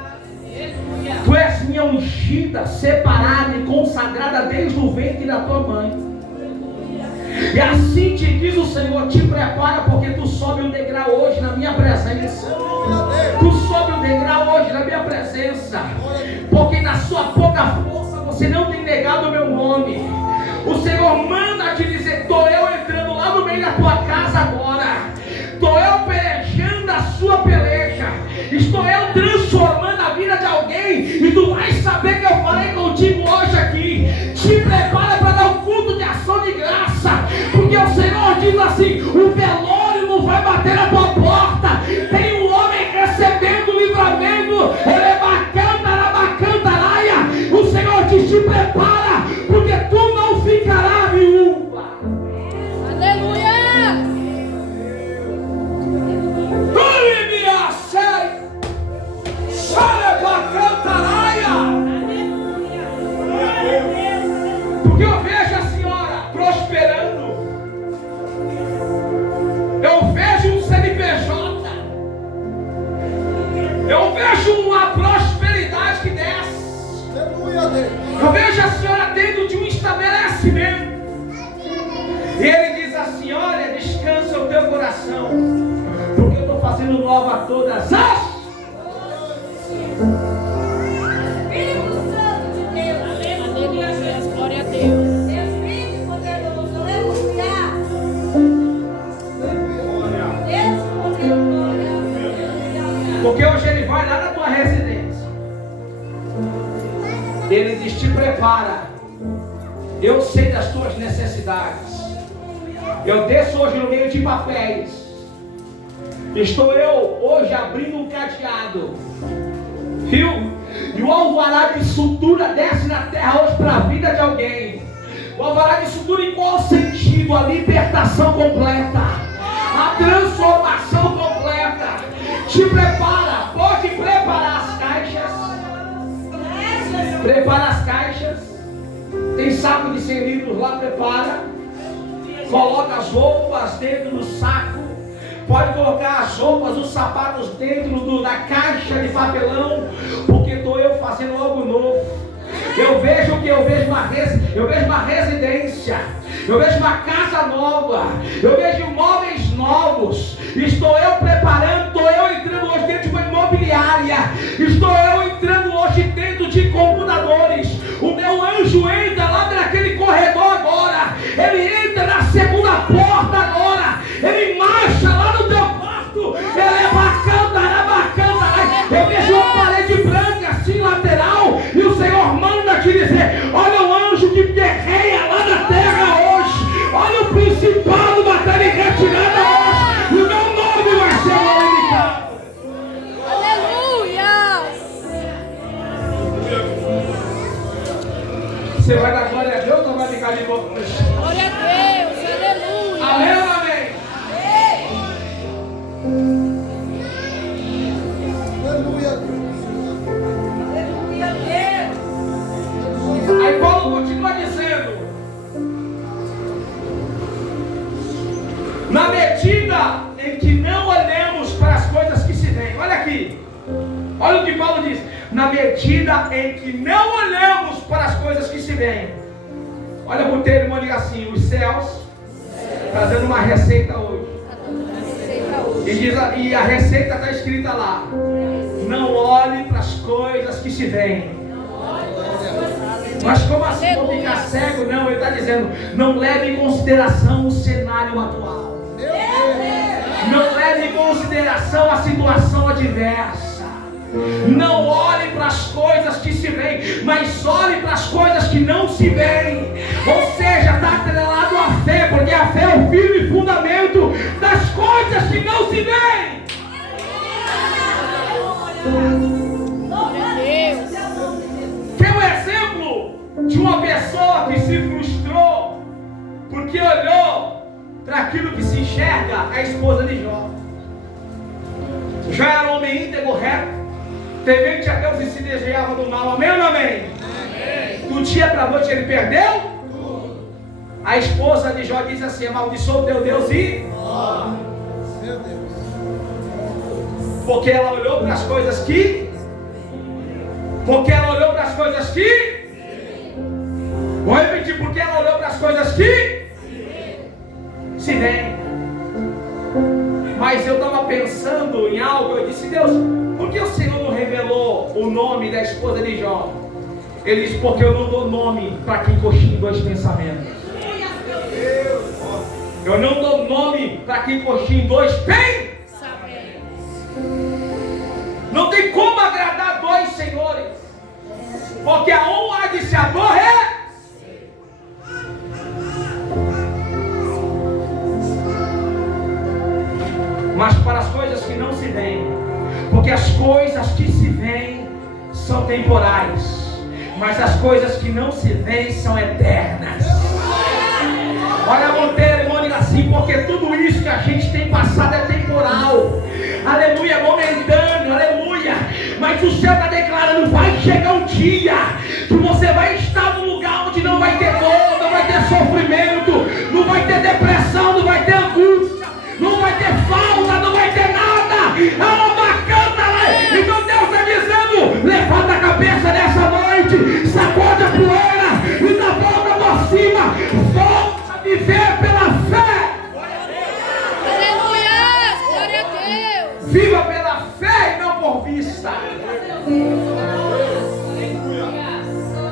Tu és minha ungida, separada e consagrada desde o ventre da tua mãe. E assim te diz o Senhor: te prepara, porque tu sobe um degrau hoje na minha presença. Tu sobe um degrau hoje na minha presença. Porque na sua pouca força você não tem negado o meu nome. O Senhor manda te dizer: estou eu entrando lá no meio da tua casa agora. Estou eu pelejando a sua peleja. Estou eu transformando a vida de alguém. E tu vais saber que eu falei contigo hoje aqui. Te prepara para dar um culto de ação de graça. Porque o Senhor diz assim: o velório não vai bater na tua porta. Tem um homem recebendo livramento. Ele é bacantaraia. O Senhor diz: te prepara, porque tu não ficarás viúva. Aleluia. Porque eu vejo a senhora prosperando. Eu vejo um CNPJ. Eu vejo uma prosperidade que desce. Eu vejo a senhora dentro de um estabelecimento. E ele diz assim: olha, descansa o teu coração, porque eu estou fazendo nova todas as. Espírito Santo de Deus. Aleluia, glória a Deus. Espírito poderoso, aleluia. Deus poderoso. Porque hoje ele vai lá na tua residência. Ele diz: te prepara, Eu sei das tuas necessidades. Eu desço hoje no meio de papéis. Estou eu hoje abrindo um cadeado. Viu? E o alvará de sutura desce na terra hoje para a vida de alguém. O alvará de sutura em qual sentido? A libertação completa, a transformação completa. Te prepara, pode preparar as caixas. Prepara as caixas. Tem saco de 100 litros lá, prepara. Coloca as roupas dentro do saco. Pode colocar as roupas, os sapatos dentro da caixa de papelão, porque estou eu fazendo algo novo. Eu vejo uma residência, eu vejo uma casa nova, eu vejo móveis novos. Estou eu preparando, estou eu entrando hoje dentro de uma imobiliária, estou eu entrando hoje dentro de computadores. O meu anjo entra lá naquele corredor agora, ele entra na segunda porta agora, ele marcha lá no teu quarto, ele é bacana. Eu vejo uma parede branca assim lateral, e o Senhor manda te dizer: olha o anjo que guerreia lá na terra hoje, olha o principado batendo em retirada hoje, o meu nome vai ser glorificado. Aleluia! Você vai dar glória a Deus ou vai ficar de boca? Glória a Deus, aleluia! Amém ou amém? Aleluia. Aí Paulo continua dizendo: na medida em que não olhamos para as coisas que se veem. Olha aqui, olha o que Paulo diz: na medida em que não olhamos para as coisas que se veem. Olha para o teu irmão e diga assim: os céus está dando uma receita hoje. E a receita está escrita lá: não olhe para as coisas que se veem. Mas como assim vou ficar cego? Não, ele está dizendo: não leve em consideração o cenário atual. Não leve em consideração a situação adversa. Não olhe para as coisas que se veem, mas olhe para as coisas que não se veem. Ou seja, está atrelado à fé, porque a fé é o firme fundamento das coisas que não se veem. Que é o exemplo de uma pessoa que se frustrou porque olhou para aquilo que se enxerga, a esposa de Jó. Jó era um homem íntegro, reto, temente a Deus e se desviava do mal. Amém ou não amém? Do dia para a noite ele perdeu tudo. A esposa de Jó disse assim: amaldiçoa o teu Deus e Meu Deus. porque ela olhou para as coisas que vou repetir: porque ela olhou para as coisas que se veem. Mas eu estava pensando em algo. Eu disse: Deus, por que o Senhor não revelou o nome da esposa de Jó? Ele disse: porque eu não dou nome para quem coxinha dois pensamentos. Eu não dou nome para quem coxinha dois pensamentos. Não tem como agradar dois senhores, porque a um há de se aborrer. Mas para as coisas que não se veem, porque as coisas que se veem são temporais, mas as coisas que não se veem são eternas. Olha, Monteiro, irmão, diga assim: porque tudo isso que a gente tem passado é temporal, aleluia, momentâneo, aleluia. Mas o céu está declarando: vai chegar um dia que você vai estar num lugar onde não vai ter dor, não vai ter sofrimento, não vai ter depressão, não vai ter angústia, não vai ter falta, não vai ter nada. É uma bacana lá. Então Deus está dizendo: levanta a cabeça nessa noite, sacode a poeira e dá a volta por cima, volta a viver pela fé. Aleluia! Glória a Deus! Viva pela fé e não por vista.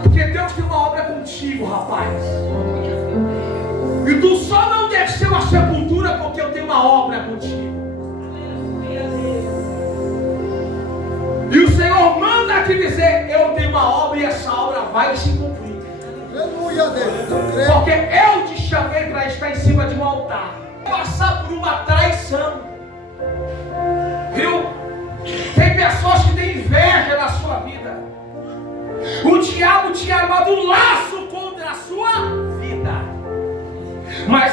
Porque Deus tem uma obra contigo, rapaz. E tu só não desceu uma sepultura porque eu tenho uma obra contigo. E o Senhor manda te dizer: eu tenho uma obra e essa obra vai se cumprir. Aleluia, Deus.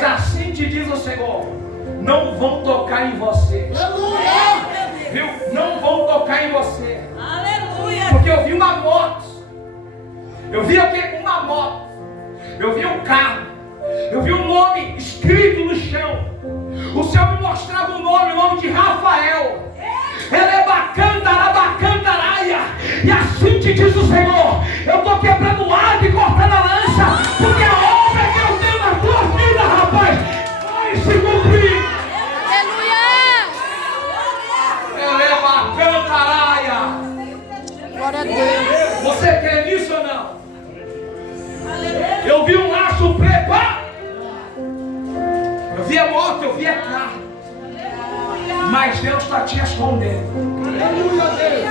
Mas assim te diz o Senhor: não vão tocar em você. Viu? Não vão tocar em você. Aleluia. Porque eu vi uma moto. Eu vi o quê? Uma moto. Eu vi um carro. Eu vi um nome escrito no chão. O Senhor me mostrava o nome de Rafael. Elebacantaraia. E assim te diz o Senhor: eu estou quebrando o ar e cortando a lança, porque a obra que eu tenho na tua vida, rapaz, vai se cumprir. Elebacantaraia. Glória a Deus. Você crê nisso ou não? Eu vi um laço preto. Eu vi a moto, eu vi a carro. Mas Deus está te escondendo. Aleluia, Deus.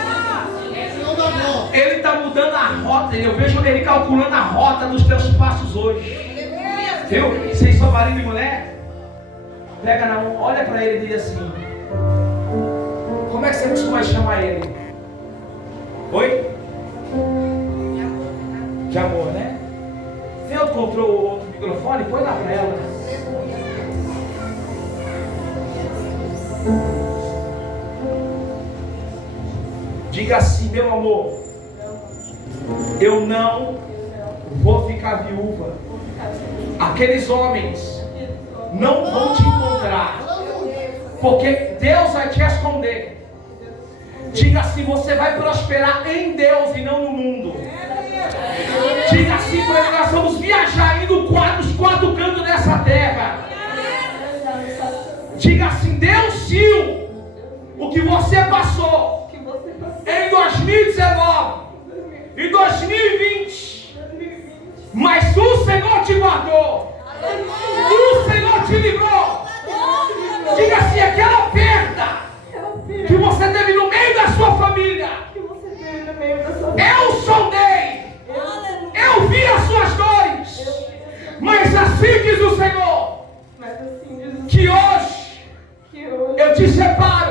Senhor da glória. Ele está mudando a rota. Eu vejo ele calculando a rota dos teus passos hoje. Viu? Vocês são marido e mulher? Pega na mão, olha para ele e diz assim: como é que você costuma chamar ele? Oi? De amor, né? Tem outro controle, outro microfone? Põe lá para ela. Diga assim: meu amor, eu não vou ficar viúva. Aqueles homens não vão te encontrar, porque Deus vai te esconder. Diga assim: você vai prosperar em Deus e não no mundo. Diga assim para ele: nós vamos viajar indo nos quatro cantos dessa terra. Diga assim: Deus viu o que você passou em 2019, em 2020, mas o Senhor te guardou, o Senhor te livrou. Diga assim: aquela perda que você teve no meio da sua família, eu sondei, eu vi as suas dores, mas assim diz o Senhor, que hoje eu te separo